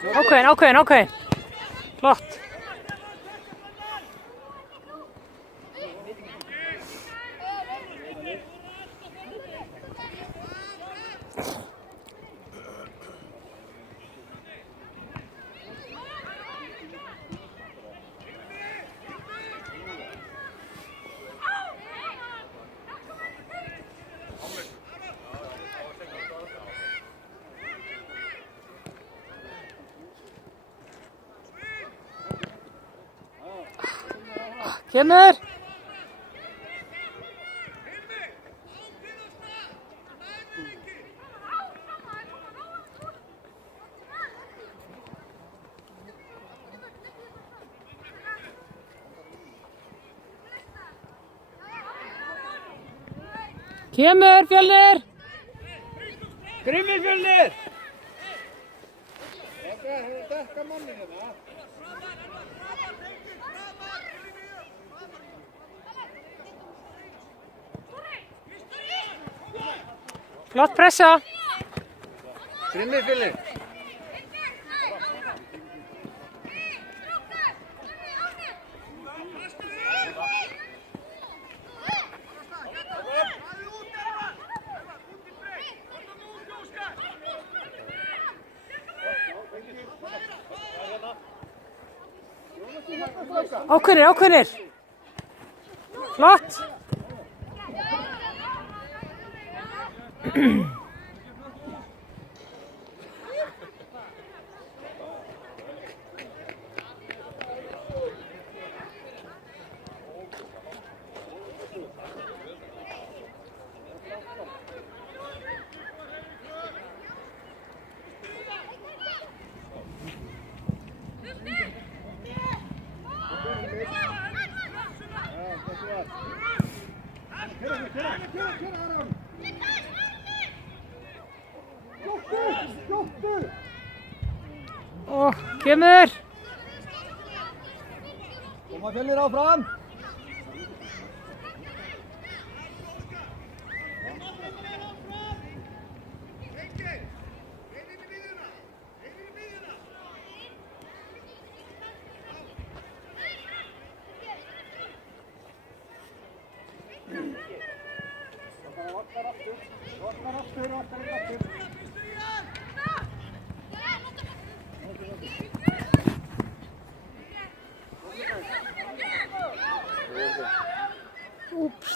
Ákveðin. Flott. Kemur. Kemur, Fjölnir. Grímur Fjölnir. Það er að dekka manni hérna. Flott pressa. Grímur Fjölnir. Ákveðnir. Flott. Kemur. Koma Fjölnir áfram.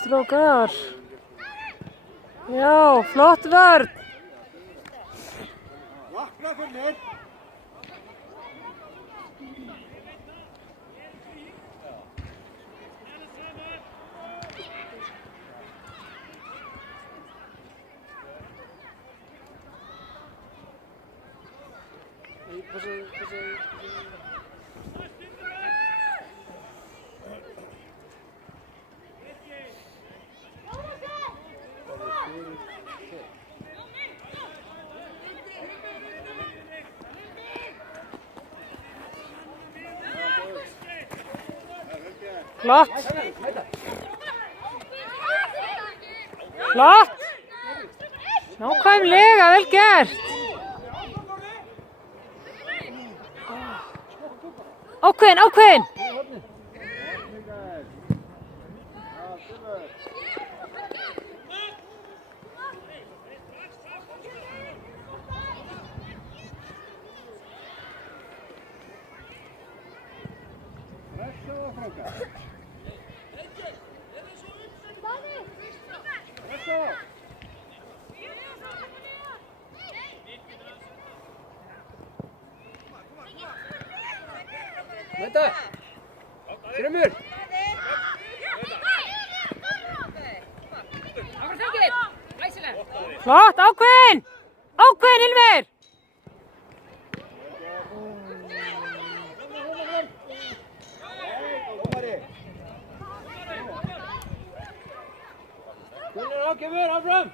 Strákar. Já, flott vörn. Vakna Fjölnir. Flott. Nákvæmlega, vel gert. Ákveðin. Vänta! Grímur! Flott, ákveðin, Hilmir! Kemur áfram!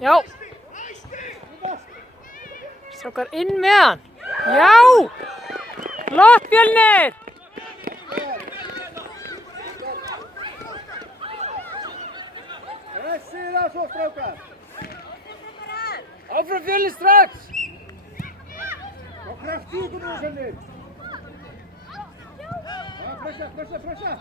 Já. Strákar inn með hann. Já. Flott Fjölnir. Pressið það svo, strákar. Áfram Fjölnir strax. Og kraft í ykkur nú, Fjölnir. Já, pressa.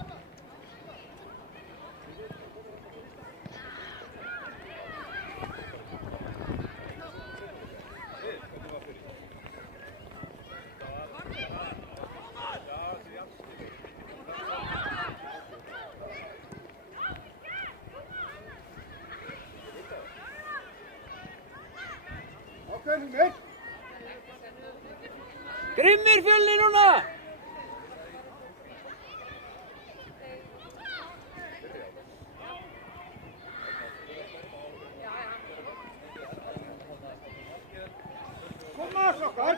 Grimmir Fjölnir núna! Koma, strákar!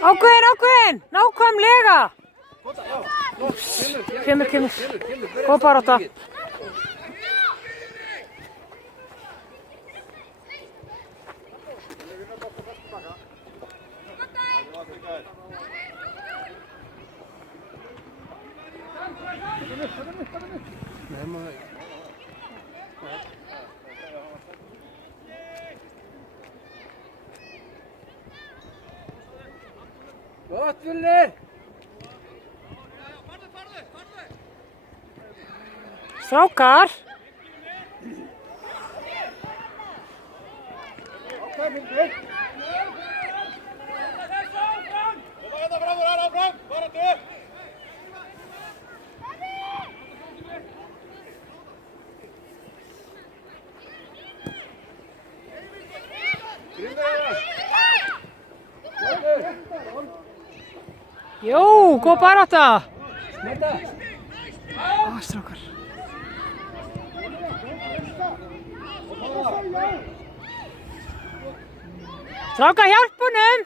Ákveðin, nákvæmlega. Kemur. Góð barátta. Gott Fjölnir! Strákar. Jú, góð barátta. Strákar. Strákar, hjálp honum.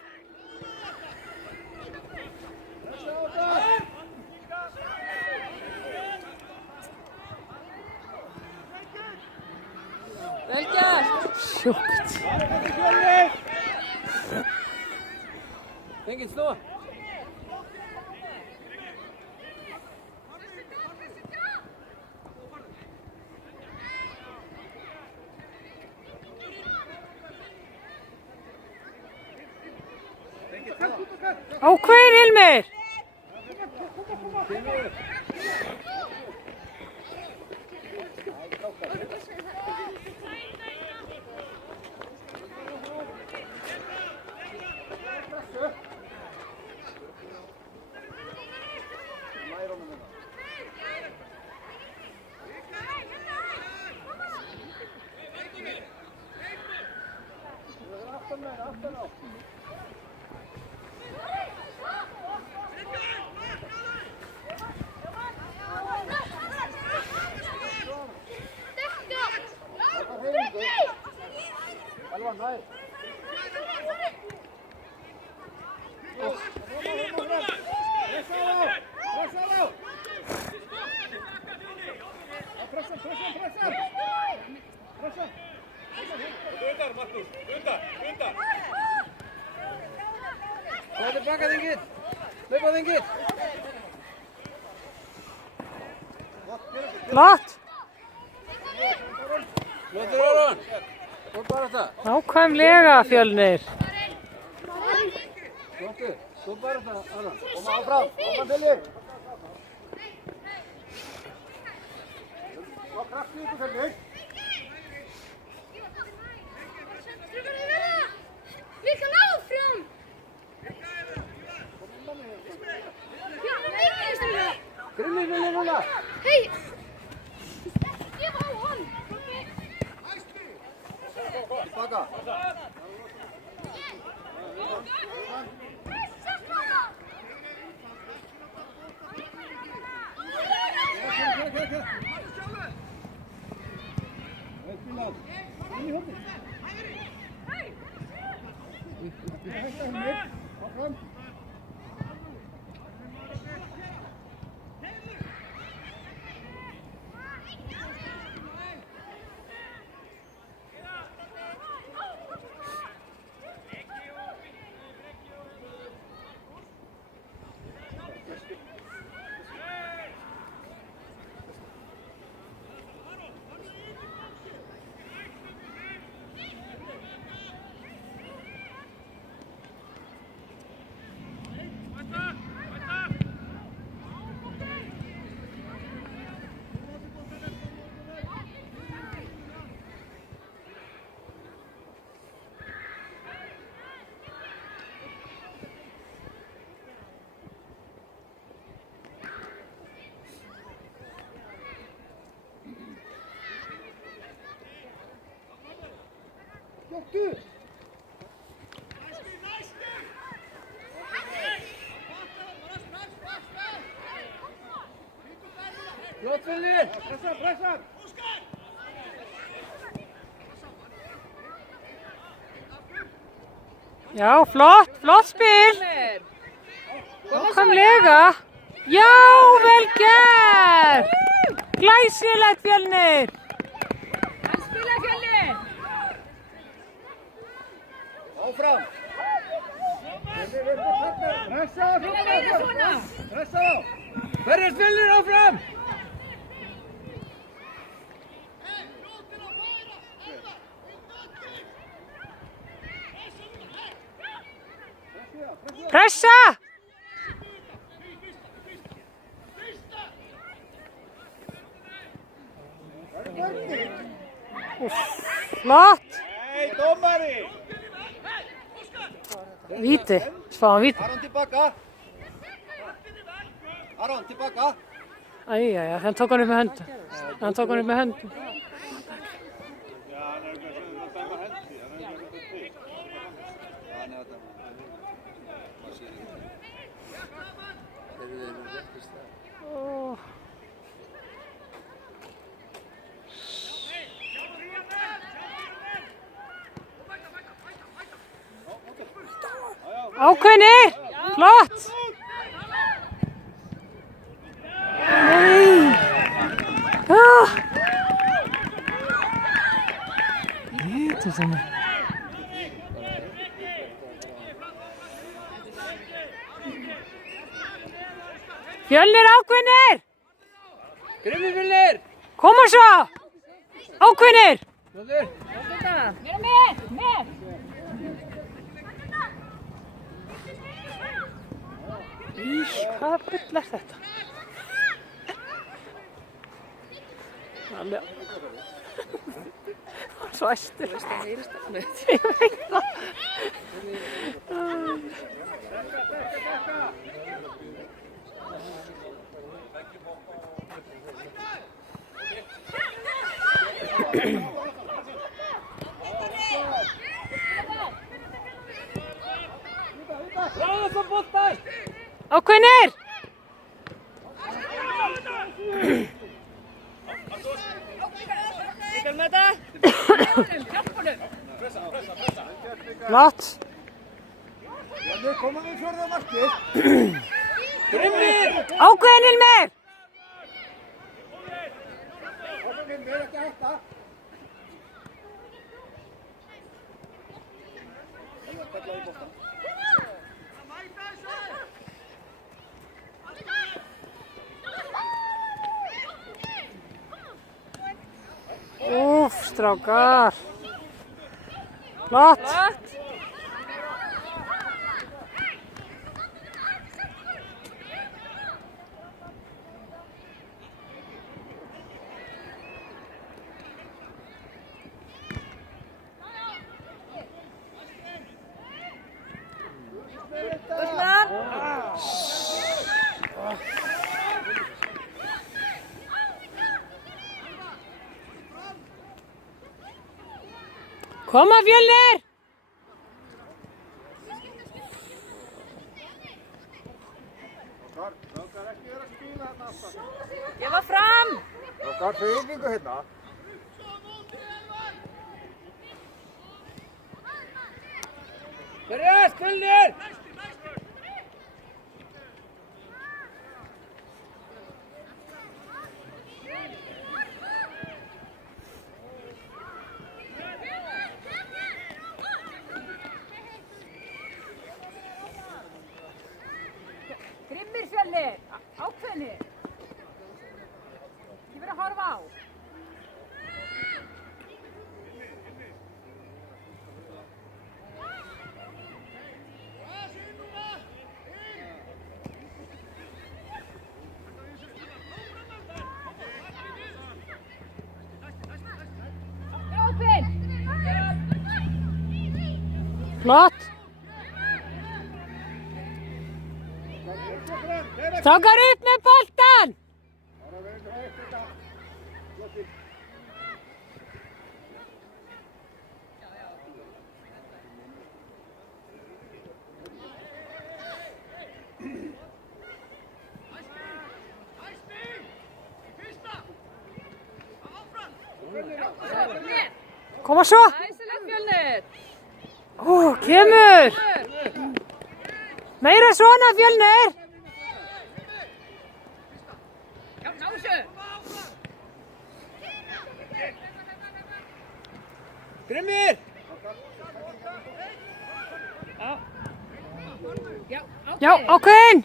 Vel gert! Sjúkt. Engin snúa. Ákveðin Hilmir. Kom tillbaka Þingit! Hlaupa Þingit! Flott. Flottur Aron! Góð barátta! Nákvæmlega Fjölnir. Flottur! Góð barátta Aron! Koma áfram Fjölnir! Og kraft í ykkur Fjölnir! Vilka áfram! Grimmir Fjölnir núna! Hei! Ég var á hann! Tilbaka! Hrestu! Flott Fjölnir! Pressa, pressa! Já, flott spil. Nákvæmlega. Já, vel gert. Glæsilegt Fjölnir. Spila Fjölnir! Áfram! Pressa, Svona! pressa! Berjast Fjölnir áfram! Pressa. Flott. Hei, dómari! Víti. Spáðum víti. Aron tillbaka! Aron tillbaka! Æjæja, hann tók hann upp með höndum. Hann tók hann upp með höndum. Ó. Ákveðnir. Flott. Nei. Ah. Þetta er það. Fjölnir ákveðnir. Grimmi Fjölnir! Koma svo. Ákveðnir. Fjölnir! Vera með! Ís, hvaða bull er þetta? Alveg. Það er svo æstur. Þú veist það heyrist það neitt. Ég veit það. Ráða svo boltar! Ákveðnir. Líkar með þetta? Flott. Fjölnir, koma við fjórða markið! Grimmi! Ákveðin Hilmir. Áfram Hilmir, ekki hætta! Helga, kallaði í boltan. Úff, strákar. Flott. Koma Fjölnir. Strákar, ekki vera að spila þetta alltaf. Gefa fram! Strákar, hreyfingu hérna. Berjast Fjölnir! Grimmir Fjölnir! Ákveðnir! Ég verð að horfa á. Ákveðin! Flott. Strákar upp með boltan. Bara verður hægt þetta. Flottir. Koma svo. Æsilegt Fjölnir. Kemur. Meira svona Fjölnir. Já, ná þessu. Grimmir! Já, Já, ákveðin.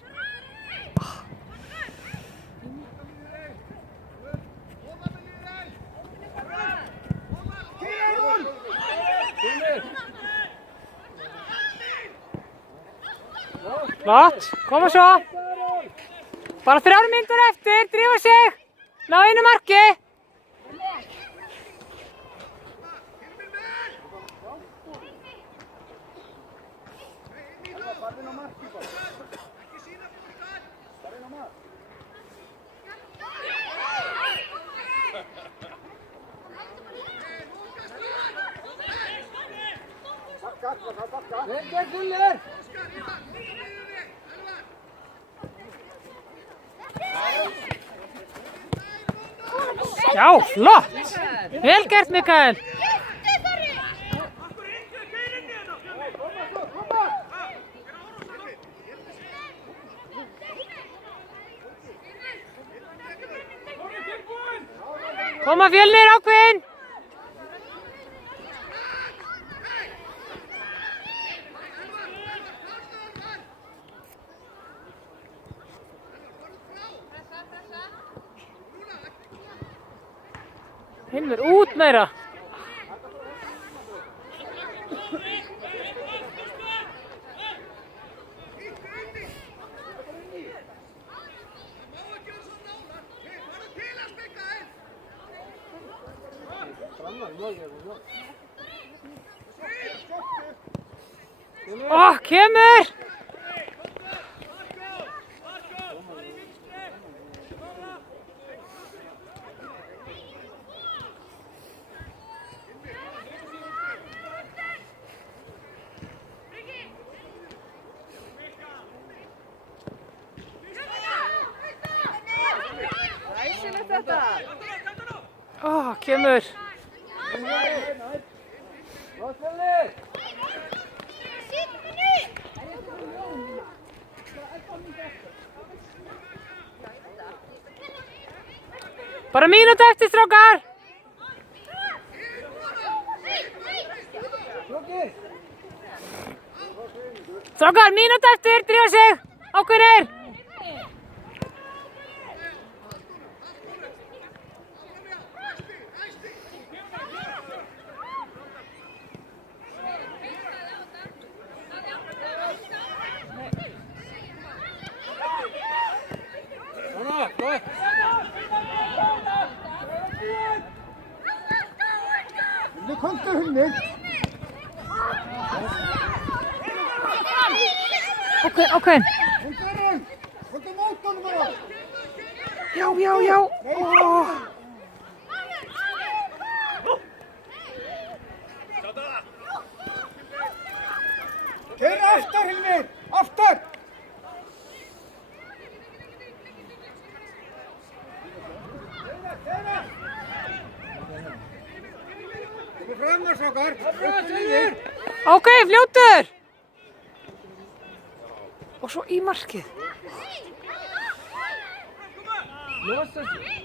Flott, koma svo. Bara 3 mínútur eftir, drífa sig. Ná einu marki. Vel gert, Fjölnir! Já, flott. Vel gert, Mikael. Koma Fjölnir, ákveðin. Hilmir, út meira. Kemur. æsilegt þetta. Kemur. Flott, Fjölnir! Bara mínútu eftir, strákar. Flókir! Strákar, mínútu eftir, drífa sig. Ákveðnir. Svona, gott! Nu kom du Hilmir. Ákveðin. Hundarinn. Hundu mótunum bara. Já. Keyra aftar Hilmir. Aftar. Komum fram þar strákar. Fjölnir! Fljótur. Og svo í markið. Losa sig!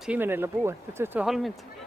Tíminn er eiginlega búinn. Þetta er 20,5 mínútur.